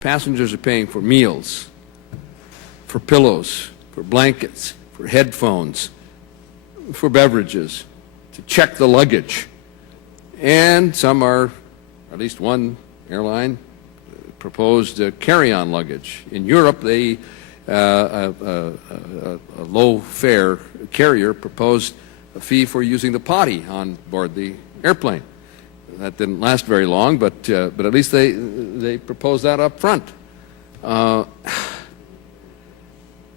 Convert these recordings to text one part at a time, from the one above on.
Passengers are paying for meals, for pillows, for blankets, for headphones, for beverages, to check the luggage. And some are, at least one airline proposed carry-on luggage. In Europe, a low-fare carrier proposed a fee for using the potty on board the airplane. That didn't last very long, but at least they proposed that up front. And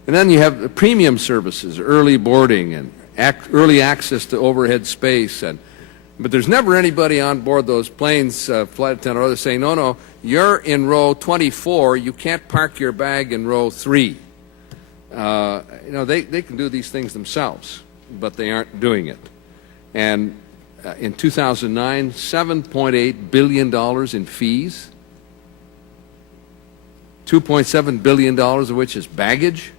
then you have the premium services, early boarding and early access to overhead space. But there's never anybody on board those planes, flight attendant or others, saying, no, you're in row 24, you can't park your bag in row 3. They can do these things themselves, but they aren't doing it. And in 2009, $7.8 billion in fees, $2.7 billion of which is baggage.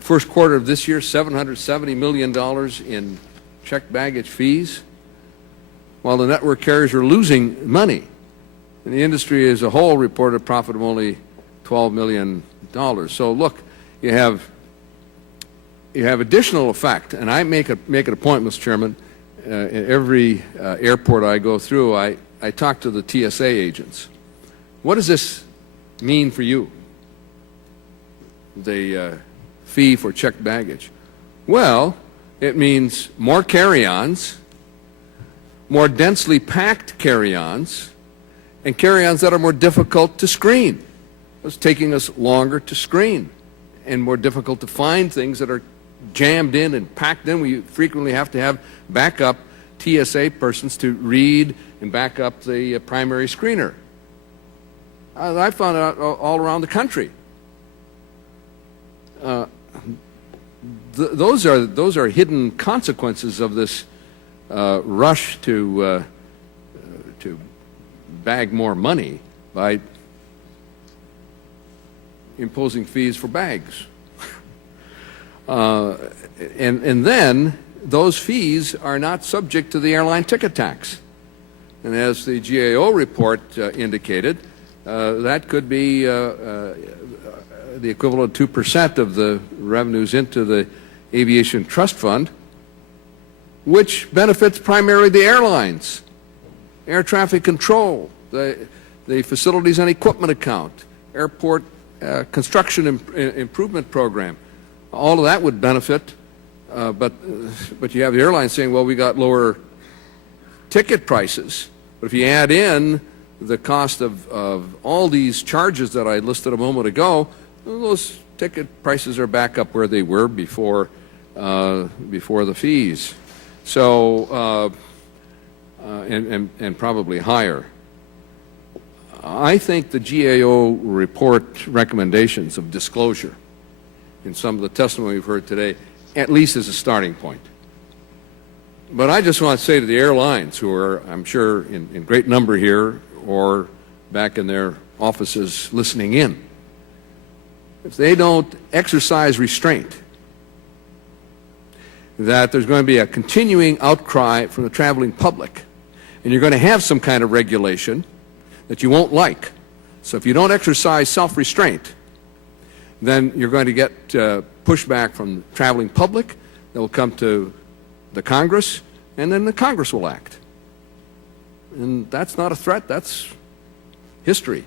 First quarter of this year, $770 million in checked baggage fees, while the network carriers are losing money. And the industry as a whole reported a profit of only $12 million. So look, you have additional effect, and I make it a point, Mr. Chairman, in every airport I go through, I talk to the TSA agents. What does this mean for you, the fee for checked baggage? Well, it means more carry-ons, more densely packed carry-ons, and carry-ons that are more difficult to screen. It's taking us longer to screen and more difficult to find things that are jammed in and packed in. We frequently have to have backup TSA persons to read and back up the primary screener. I found out all around the country. Those are hidden consequences of this rush to bag more money by imposing fees for bags. And then those fees are not subject to the airline ticket tax. And as the GAO report indicated, that could be the equivalent of 2% of the revenues into the Aviation Trust Fund, which benefits primarily the airlines, air traffic control, the facilities and equipment account, airport construction improvement program. All of that would benefit, but you have the airlines saying, well, we got lower ticket prices. But if you add in the cost of all these charges that I listed a moment ago, those ticket prices are back up where they were before the fees. So and probably higher. I think the GAO report recommendations of disclosure in some of the testimony we've heard today, at least as a starting point. But I just want to say to the airlines, who are, I'm sure, in great number here or back in their offices listening in, if they don't exercise restraint, that there's going to be a continuing outcry from the traveling public, and you're going to have some kind of regulation that you won't like. So if you don't exercise self-restraint, then you're going to get pushback from the traveling public that will come to the Congress, and then the Congress will act. And that's not a threat, that's history.